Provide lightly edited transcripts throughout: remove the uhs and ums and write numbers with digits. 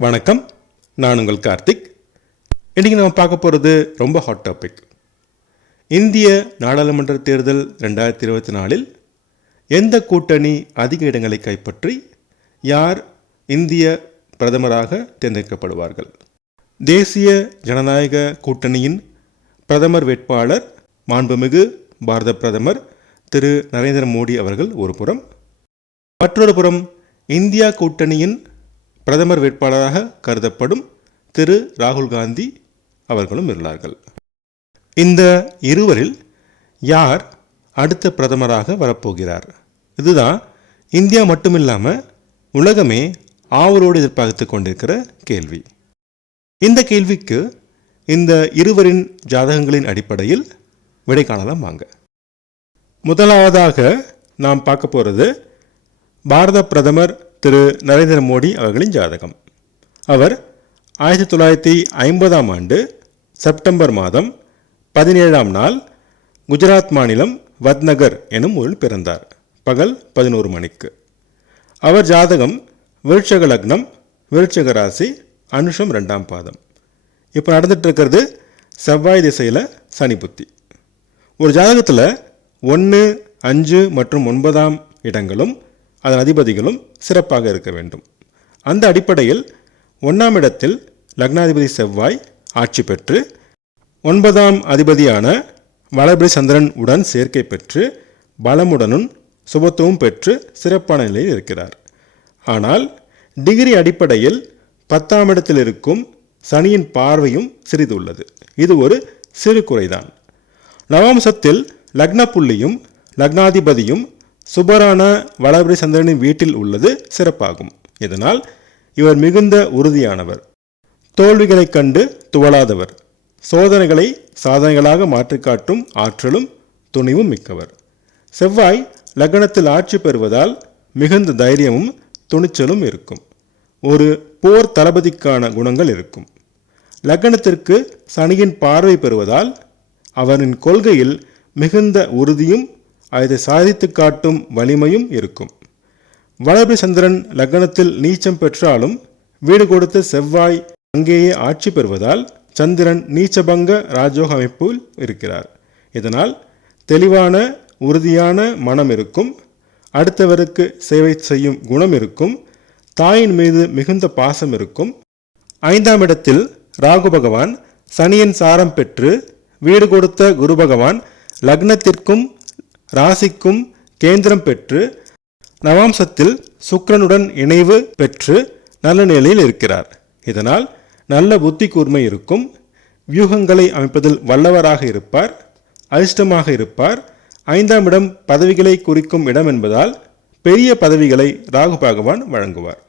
வணக்கம், நான் உங்கள் கார்த்திக். இன்றைக்கி நம்ம பார்க்க போகிறது ரொம்ப ஹாட் டாபிக். இந்திய நாடாளுமன்ற தேர்தல் 2024 எந்த கூட்டணி அதிக இடங்களை கைப்பற்றி யார் இந்திய பிரதமராக தேர்ந்தெடுக்கப்படுவார்கள்? தேசிய ஜனநாயக கூட்டணியின் பிரதமர் வேட்பாளர் மாண்புமிகு பாரத பிரதமர் திரு நரேந்திர மோடி அவர்கள் ஒரு புறம், மற்றொரு புறம் இந்தியா கூட்டணியின் பிரதமர் வேட்பாளராக கருதப்படும் திரு ராகுல் காந்தி அவர்களும் உள்ளார்கள். இந்த இருவரில் யார் அடுத்த பிரதமராக வரப்போகிறார்? இதுதான் இந்தியா மட்டுமில்லாமல் உலகமே ஆவலோடு எதிர்பார்த்து கொண்டிருக்கிற கேள்வி. இந்த கேள்விக்கு இந்த இருவரின் ஜாதகங்களின் அடிப்படையில் விடை காணலாம் வாங்க. முதலாவதாக நாம் பார்க்க போகிறது பாரத பிரதமர் திரு நரேந்திர மோடி அவர்களின் ஜாதகம். அவர் 1950ஆம் ஆண்டு செப்டம்பர் மாதம் 17ஆம் நாள் குஜராத் மாநிலம் வத்நகர் எனும் ஊரில் பிறந்தார். பகல் 11 மணிக்கு. அவர் ஜாதகம் விருட்சக லக்னம், விருட்சக ராசி, அனுஷம் 2ஆம் பாதம். இப்போ நடந்துட்டு இருக்கிறது செவ்வாய் திசையில் சனி புத்தி. ஒரு ஜாதகத்தில் 1, 5 மற்றும் 9ஆம் இடங்களும் அதன் அதிபதிகளும் சிறப்பாக இருக்க வேண்டும். அந்த அடிப்படையில் 1ஆம் இடத்தில் லக்னாதிபதி செவ்வாய் ஆட்சி பெற்று 9ஆம் அதிபதியான வளர்பிறை சந்திரன் உடன் சேர்க்கை பெற்று பலமுடனும் சுபத்துவம் பெற்று சிறப்பான நிலையில் இருக்கிறார். ஆனால் டிகிரி அடிப்படையில் 10ஆம் இடத்தில் இருக்கும் சனியின் பார்வையும் சிறிது உள்ளது. இது ஒரு சிறு குறைதான். நவாம்சத்தில் லக்ன புள்ளியும் லக்னாதிபதியும் சுபரான வளர்பிறை சந்திரனின் வீட்டில் உள்ளது சிறப்பாகும். இதனால் இவர் மிகுந்த உறுதியானவர், தோல்விகளை கண்டு துவளாதவர், சோதனைகளை சாதனைகளாக மாற்றிக்காட்டும் ஆற்றலும் துணிவும் மிக்கவர். செவ்வாய் லக்னத்தில் ஆட்சி பெறுவதால் மிகுந்த தைரியமும் துணிச்சலும் இருக்கும். ஒரு போர் தளபதிக்கான குணங்கள் இருக்கும். லக்னத்திற்கு சனியின் பார்வை பெறுவதால் அவரின் கொள்கையில் மிகுந்த உறுதியும் அதை சாதித்து காட்டும் வலிமையும் இருக்கும். வளர்பிறை சந்திரன் லக்னத்தில் நீச்சம் பெற்றாலும் வீடு கொடுத்த செவ்வாய் அங்கேயே ஆட்சி பெறுவதால் சந்திரன் நீச்சபங்க ராஜயோக அமைப்பில் இருக்கிறார். இதனால் தெளிவான உறுதியான மனம் இருக்கும், அடுத்தவருக்கு சேவை செய்யும் குணம் இருக்கும், தாயின் மீது மிகுந்த பாசம் இருக்கும். 5ஆம் இடத்தில் ராகு பகவான் சனியின் சாரம் பெற்று வீடு கொடுத்த குரு பகவான் லக்னத்திற்கும் ராசிக்கும் கேந்திரம் பெற்று நவாம்சத்தில் சுக்கிரனுடன் இணைவு பெற்று நல்ல நிலையில் இருக்கிறார். இதனால் நல்ல புத்தி கூர்மை இருக்கும், வியூகங்களை அமைப்பதில் வல்லவராக இருப்பார், அதிர்ஷ்டமாக இருப்பார். 5ஆம் இடம் பதவிகளை குறிக்கும் இடம் என்பதால் பெரிய பதவிகளை ராகு பகவான் வழங்குவார்.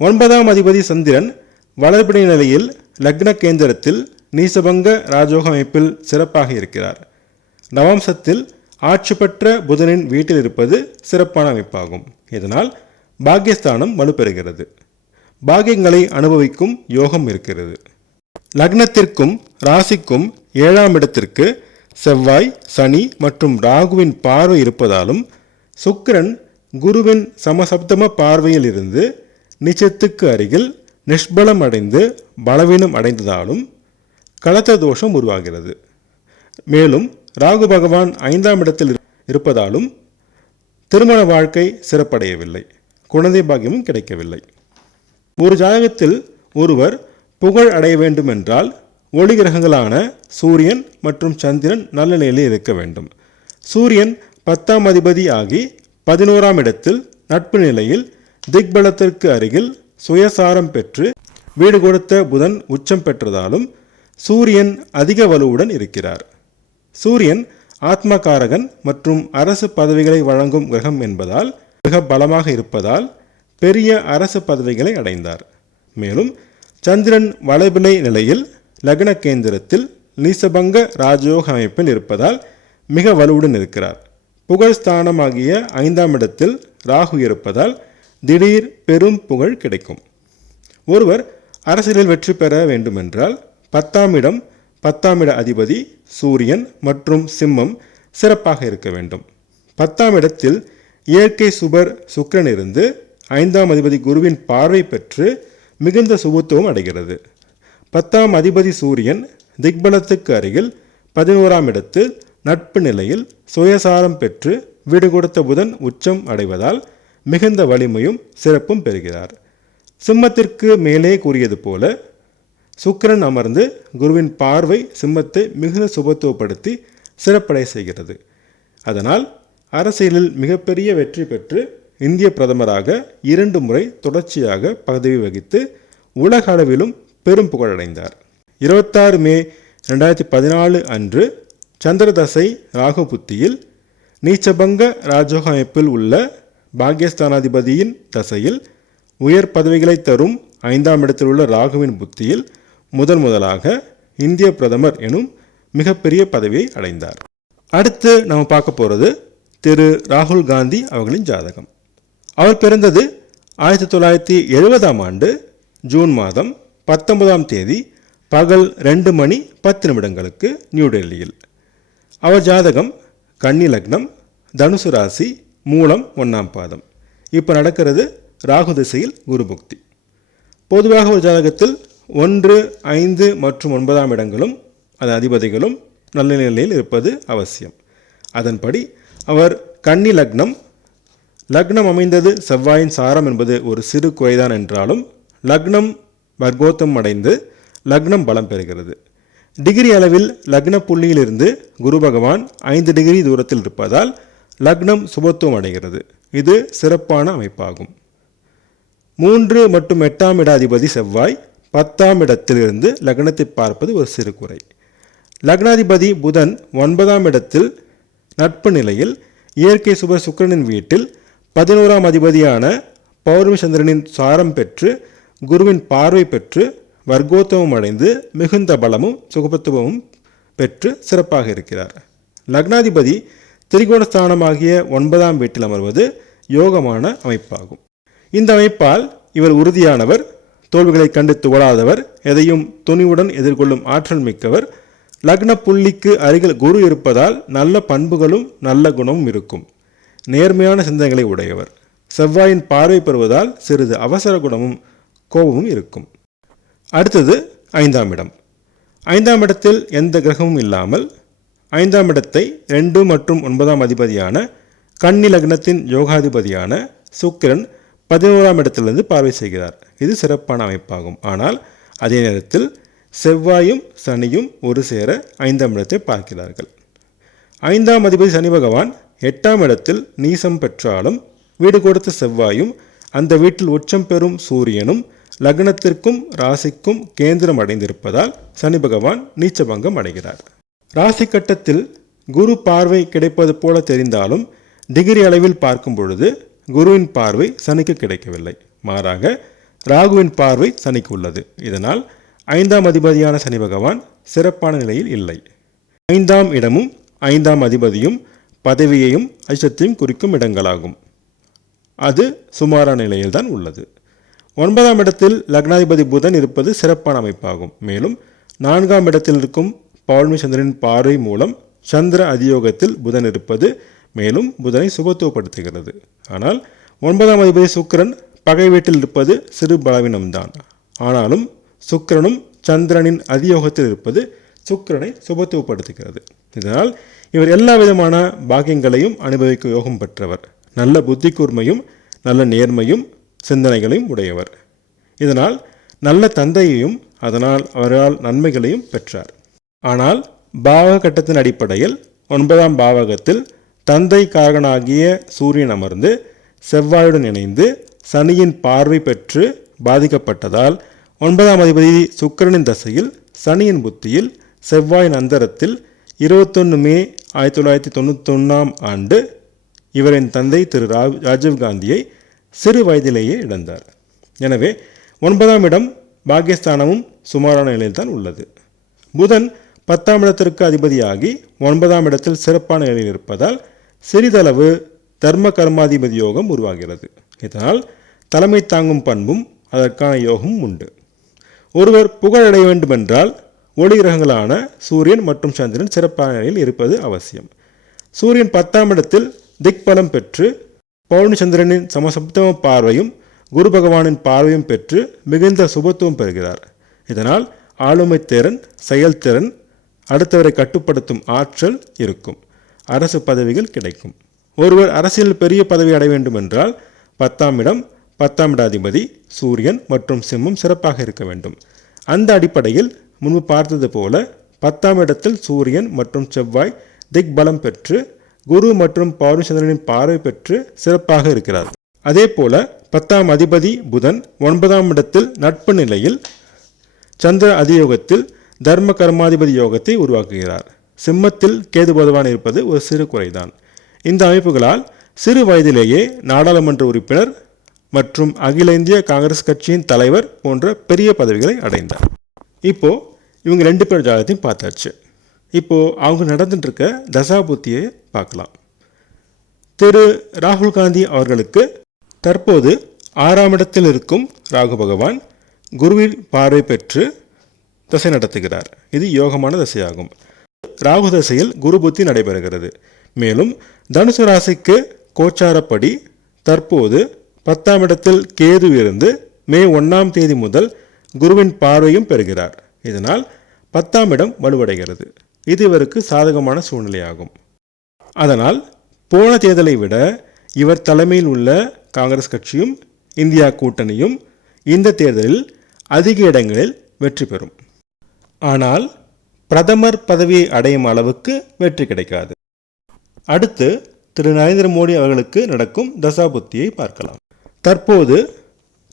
9ஆம் அதிபதி சந்திரன் வளர்பிறை நிலையில் லக்ன கேந்திரத்தில் நீசபங்க ராஜயோக அமைப்பில் சிறப்பாக இருக்கிறார். நவாம்சத்தில் ஆட்சி பெற்ற புதனின் வீட்டில் இருப்பது சிறப்பான அமைப்பாகும். இதனால் பாக்கியஸ்தானம் வலுப்பெறுகிறது, பாக்கியங்களை அனுபவிக்கும் யோகம் இருக்கிறது. லக்னத்திற்கும் ராசிக்கும் 7ஆம் இடத்திற்கு செவ்வாய், சனி மற்றும் ராகுவின் பார்வை இருப்பதாலும் சுக்கிரன் குருவின் சமசப்தம பார்வையில் இருந்து நிச்சயத்துக்கு அருகில் நிஷ்பலம் அடைந்து பலவீனம் அடைந்ததாலும் கலத்த தோஷம் உருவாகிறது. மேலும் ராகு பகவான் 5ஆம் இடத்தில் இருப்பதாலும் திருமண வாழ்க்கை சிறப்படையவில்லை, குழந்தை பாக்கியமும் கிடைக்கவில்லை. ஒரு ஜாதகத்தில் ஒருவர் புகழ் அடைய வேண்டும் என்றால் ஒளி கிரகங்களான சூரியன் மற்றும் சந்திரன் நல்ல நிலையில் இருக்க வேண்டும். சூரியன் 10ஆம் அதிபதி ஆகி 11ஆம் இடத்தில் நட்பு நிலையில் திக்பலத்திற்கு அருகில் சுயசாரம் பெற்று வீடு கொடுத்த புதன் உச்சம் பெற்றதாலும் சூரியன் அதிக வலுவுடன் இருக்கிறார். சூரியன் ஆத்மகாரகன் மற்றும் அரசு பதவிகளை வழங்கும் கிரகம் என்பதால் மிக பலமாக இருப்பதால் பெரிய அரசு பதவிகளை அடைந்தார். மேலும் சந்திரன் வளர்பிறை நிலையில் லக்ன கேந்திரத்தில் நீசபங்க ராஜயோக அமைப்பில் இருப்பதால் மிக வலுவுடன் இருக்கிறார். புகழ்ஸ்தானமாகிய 5ஆம் இடத்தில் ராகு இருப்பதால் திடீர் பெரும் புகழ் கிடைக்கும். ஒருவர் அரசியலில் வெற்றி பெற வேண்டுமென்றால் 10ஆம் இடம் 10ஆம் இட அதிபதி சூரியன் மற்றும் சிம்மம் சிறப்பாக இருக்க வேண்டும். 10ஆம் இடத்தில் இயற்கை சுபர் சுக்கிரன் இருந்து 5ஆம் அதிபதி குருவின் பார்வை பெற்று மிகுந்த சுபத்துவம் அடைகிறது. 10ஆம் அதிபதி சூரியன் திக்பலத்துக்கு அருகில் 11ஆம் இடத்தில் நட்பு நிலையில் சுயசாரம் பெற்று வீடு கொடுத்த புதன் உச்சம் அடைவதால் மிகுந்த வலிமையும் சிறப்பும் பெறுகிறார். சிம்மத்திற்கு மேலே கூறியது போல சுக்கிரன் அமர்ந்து குருவின் பார்வை சிம்மத்தை மிகுந்த சுபத்துவப்படுத்தி சிறப்படை செய்கிறது. அதனால் அரசியலில் மிகப்பெரிய வெற்றி பெற்று இந்திய பிரதமராக 2 முறை தொடர்ச்சியாக பதவி வகித்து உலக அளவிலும் பெரும் புகழடைந்தார். 26 மே 2014 அன்று சந்திரதசை ராகு புத்தியில் நீச்சபங்க ராஜயோக அமைப்பில் உள்ள பாகியஸ்தானாதிபதியின் தசையில் உயர் பதவிகளை தரும் 5ஆம் இடத்தில் உள்ள ராகுவின் புத்தியில் முதலாக இந்திய பிரதமர் எனும் மிகப்பெரிய பதவியை அடைந்தார். அடுத்து நம்ம பார்க்க போகிறது திரு ராகுல் காந்தி அவர்களின் ஜாதகம். அவர் பிறந்தது 1970ஆம் ஆண்டு ஜூன் மாதம் 19ஆம் தேதி பகல் 2:10 நியூ டெல்லியில். அவர் ஜாதகம் கன்னி லக்னம், தனுசு ராசி, மூலம் 1ஆம் பாதம். இப்போ நடக்கிறது ராகு திசையில் குரு புக்தி. பொதுவாக ஒரு ஜாதகத்தில் 1, 5 மற்றும் 9ஆம் இடங்களும் அதன் அதிபதிகளும் நல்ல நிலையில் இருப்பது அவசியம். அதன்படி அவர் கன்னி லக்னம் அமைந்தது செவ்வாயின் சாரம் என்பது ஒரு சிறு குறைதான் என்றாலும் லக்னம் வர்க்கோத்தம் அடைந்து லக்னம் பலம் பெறுகிறது. டிகிரி அளவில் லக்ன புள்ளியிலிருந்து குரு பகவான் 5 டிகிரி தூரத்தில் இருப்பதால் லக்னம் சுபத்துவம் அடைகிறது. இது சிறப்பான அமைப்பாகும். 3 மற்றும் 8ஆம் இட அதிபதி செவ்வாய் 10ஆம் இடத்திலிருந்து லக்னத்தை பார்ப்பது ஒரு சிறு குறை. லக்னாதிபதி புதன் 9ஆம் இடத்தில் நட்பு நிலையில் இயற்கை சுபர் சுக்கிரனின் வீட்டில் 11ஆம் அதிபதியான பௌர்ணமி சந்திரனின் சாரம் பெற்று குருவின் பார்வை பெற்று வர்க்கோத்தவம் அடைந்து மிகுந்த பலமும் சுகபத்துவமும் பெற்று சிறப்பாக இருக்கிறார். லக்னாதிபதி திரிகோணஸ்தானமாகிய 9ஆம் வீட்டில் அமர்வது யோகமான அமைப்பாகும். இந்த அமைப்பால் இவர் உறுதியானவர், தோல்விகளை கண்டு துவளாதவர், எதையும் துணிவுடன் எதிர்கொள்ளும் ஆற்றல் மிக்கவர். லக்ன புள்ளிக்கு அருகில் குரு இருப்பதால் நல்ல பண்புகளும் நல்ல குணமும் இருக்கும். நேர்மையான சிந்தனைகளை உடையவர். செவ்வாயின் பார்வை பெறுவதால் சிறிது அவசர குணமும் கோபமும் இருக்கும். அடுத்தது 5ஆம் இடம். 5ஆம் இடத்தில் எந்த கிரகமும் இல்லாமல் 5ஆம் இடத்தை 2 மற்றும் 9ஆம் அதிபதியான கன்னி லக்னத்தின் யோகாதிபதியான சுக்கிரன் 11ஆம் இடத்திலிருந்து பார்வை செய்கிறார். இது சிறப்பான அமைப்பாகும். ஆனால் அதே நேரத்தில் செவ்வாயும் சனியும் ஒரு சேர 5ஆம் இடத்தை பார்க்கிறார்கள். 5ஆம் அதிபதி சனி பகவான் 8ஆம் இடத்தில் நீசம் பெற்றாலும் வீடு கொடுத்த செவ்வாயும் அந்த வீட்டில் உச்சம் பெறும் சூரியனும் லக்னத்திற்கும் ராசிக்கும் கேந்திரம் அடைந்திருப்பதால் சனி பகவான் நீச்சபங்கம் அடைகிறார். ராசி கட்டத்தில் குரு பார்வை கிடைப்பது போல தெரிந்தாலும் டிகிரி அளவில் பார்க்கும் பொழுது குருவின் பார்வை சனிக்கு கிடைக்கவில்லை. மாறாக ராகுவின் பார்வை சனிக்கு உள்ளது. இதனால் 5ஆம் அதிபதியான சனி பகவான் சிறப்பான நிலையில் இல்லை. 5ஆம் இடமும் 5ஆம் அதிபதியும் பதவியையும் அதிர்ஷ்டத்தையும் குறிக்கும் இடங்களாகும். அது சுமாரான நிலையில்தான் உள்ளது. 9ஆம் இடத்தில் லக்னாதிபதி புதன் இருப்பது சிறப்பான அமைப்பாகும். மேலும் 4ஆம் இடத்தில் இருக்கும் பௌர்ணமி சந்திரனின் பார்வை மூலம் சந்திர அதியோகத்தில் புதன் இருப்பது மேலும் புதனை சுபத்துவப்படுத்துகிறது. ஆனால் 9ஆம் அதிபதி சுக்கிரன் பகை வீட்டில் இருப்பது சிறு பலவீனம்தான். ஆனாலும் சுக்கிரனும் சந்திரனின் அதியோகத்தில் இருப்பது சுக்கிரனை சுபத்துவப்படுத்துகிறது. இதனால் இவர் எல்லா விதமான பாக்கியங்களையும் அனுபவிக்க யோகம் பெற்றவர். நல்ல புத்தி கூர்மையும் நல்ல நேர்மையும் சிந்தனைகளையும் உடையவர். இதனால் நல்ல தந்தையையும் அதனால் அவரால் நன்மைகளையும் பெற்றார். ஆனால் பாவக கட்டத்தின் அடிப்படையில் 9ஆம் பாவகத்தில் தந்தை காரகனாகிய சூரியன் அமர்ந்து செவ்வாயுடன் இணைந்து சனியின் பார்வை பெற்று பாதிக்கப்பட்டதால் 9ஆம் அதிபதி சுக்கிரனின் தசையில் சனியின் புத்தியில் செவ்வாயின் அந்தரத்தில் 21 மே 1991ஆம் ஆண்டு இவரின் தந்தை திரு ராஜீவ் காந்தியை சிறு வயதிலேயே இழந்தார். எனவே 9ஆம் இடம் பாகியஸ்தானமும் சுமாரான நிலையில்தான் உள்ளது. புதன் 10ஆம் இடத்திற்கு அதிபதியாகி 9ஆம் இடத்தில் சிறப்பான நிலையில் இருப்பதால் சிறிதளவு தர்ம கர்மாதிபதி யோகம் உருவாகிறது. இதனால் தலைமை தாங்கும் பண்பும் அதற்கான யோகமும் உண்டு. ஒருவர் புகழடைய வேண்டுமென்றால் ஒளி கிரகங்களான சூரியன் மற்றும் சந்திரன் சிறப்பான நிலையில் இருப்பது அவசியம். சூரியன் 10ஆம் இடத்தில் திக்பலம் பெற்று பௌர்ணமி சந்திரனின் சமசப்தம பார்வையும் குரு பகவானின் பார்வையும் பெற்று மிகுந்த சுபத்துவம் பெறுகிறார். இதனால் ஆளுமை திறன், செயல்திறன், அடுத்தவரை கட்டுப்படுத்தும் ஆற்றல் இருக்கும். அரசு பதவிகள் கிடைக்கும். ஒருவர் அரசியல் பெரிய பதவி அடைய வேண்டும் என்றால் 10ஆம் இடம், 10ஆம் இடாதிபதி சூரியன் மற்றும் சிம்மம் சிறப்பாக இருக்க வேண்டும். அந்த அடிப்படையில் முன்பு பார்த்தது போல 10ஆம் இடத்தில் சூரியன் மற்றும் செவ்வாய் திக்பலம் பெற்று குரு மற்றும் பௌர்ணச்சந்திரனின் பார்வை பெற்று சிறப்பாக இருக்கிறார். அதே போல 10ஆம் அதிபதி புதன் 9ஆம் இடத்தில் நட்பு நிலையில் சந்திர அதியோகத்தில் தர்ம கர்மாதிபதி யோகத்தை உருவாக்குகிறார். சிம்மத்தில் கேது பகவான் இருப்பது ஒரு சிறு குறைதான். இந்த அமைப்புகளால் சிறு வயதிலேயே நாடாளுமன்ற உறுப்பினர் மற்றும் அகில இந்திய காங்கிரஸ் கட்சியின் தலைவர் போன்ற பெரிய பதவிகளை அடைந்தார். இப்போ இவங்க 2 பேர் ஜாதகத்தையும் பார்த்தாச்சு. இப்போ அவங்க நடந்துட்டு இருக்க தசாபுத்தியை பார்க்கலாம். திரு ராகுல் காந்தி அவர்களுக்கு தற்போது 6ஆம் இடத்தில் இருக்கும் ராகு பகவான் குருவின் பார்வை பெற்று தசை நடத்துகிறார். இது யோகமான தசையாகும். ராகு தசையில் குரு புத்தி நடைபெறுகிறது. மேலும் தனுசு ராசிக்கு கோச்சாரப்படி தற்போது 10ஆம் இடத்தில் கேது இருந்து மே 1ஆம் தேதி முதல் குருவின் பார்வையும் பெறுகிறார். இதனால் 10ஆம் இடம் வலுவடைகிறது. இது இவருக்கு சாதகமான சூழ்நிலையாகும். அதனால் போன தேர்தலை விட இவர் தலைமையில் உள்ள காங்கிரஸ் கட்சியும் இந்தியா கூட்டணியும் இந்த தேர்தலில் அதிக இடங்களில் வெற்றி பெறும். ஆனால் பிரதமர் பதவியை அடையும் அளவுக்கு வெற்றி கிடைக்காது. அடுத்து திரு நரேந்திர மோடி அவர்களுக்கு நடக்கும் தசாபுத்தியை பார்க்கலாம். தற்போது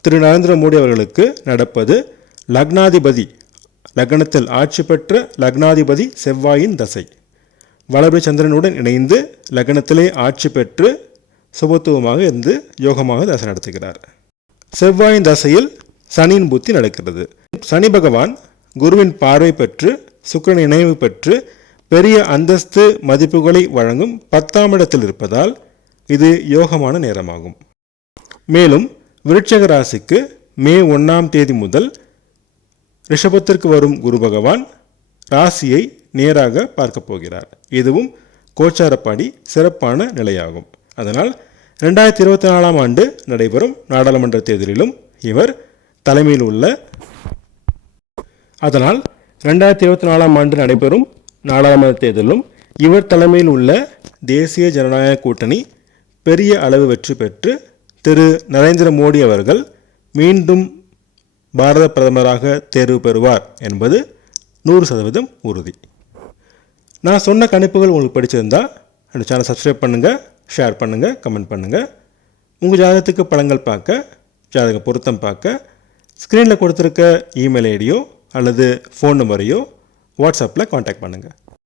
திரு நரேந்திர மோடி அவர்களுக்கு நடப்பது லக்னாதிபதி, லக்னத்தில் ஆட்சி பெற்ற லக்னாதிபதி செவ்வாயின் தசை. வளர்பிறை சந்திரனுடன் இணைந்து லக்னத்திலே ஆட்சி பெற்று சுபத்துவமாக இருந்து யோகமாக தசை நடத்துகிறார். செவ்வாயின் தசையில் சனியின் புத்தி நடக்கிறது. சனி பகவான் குருவின் பார்வை பெற்று சுக்கிரன் இணைவு பெற்று பெரிய அந்தஸ்து மதிப்புகளை வழங்கும் 10ஆம் இடத்தில் இருப்பதால் இது யோகமான நேரமாகும். மேலும் விருட்சக ராசிக்கு மே 1ஆம் தேதி முதல் ரிஷபத்திற்கு வரும் குரு பகவான் ராசியை நேராக பார்க்க போகிறார். இதுவும் கோச்சாரப்படி சிறப்பான நிலையாகும். அதனால் 2024ஆம் ஆண்டு நடைபெறும் நாடாளுமன்ற தேர்தலிலும் இவர் தலைமையில் உள்ள 2024ஆம் ஆண்டு நடைபெறும் நாடாளுமன்ற தேர்தலிலும் இவர் தலைமையில் உள்ள தேசிய ஜனநாயக கூட்டணி பெரிய அளவு வெற்றி பெற்று திரு நரேந்திர மோடி அவர்கள் மீண்டும் பாரத பிரதமராக தேர்வு பெறுவார் என்பது 100% உறுதி. நான் சொன்ன கணிப்புகள் உங்களுக்கு பிடிச்சிருந்தா அந்த சேனல் சப்ஸ்கிரைப் பண்ணுங்கள், ஷேர் பண்ணுங்கள், கமெண்ட் பண்ணுங்கள். உங்கள் ஜாதகத்துக்கு பலன்கள் பார்க்க, ஜாதக பொருத்தம் பார்க்க ஸ்க்ரீனில் கொடுத்துருக்க இமெயில் ஐடியோ அல்லது ஃபோன் நம்பரையோ வாட்ஸ்அப்பில் காண்டாக்ட் பண்ணுங்கள்.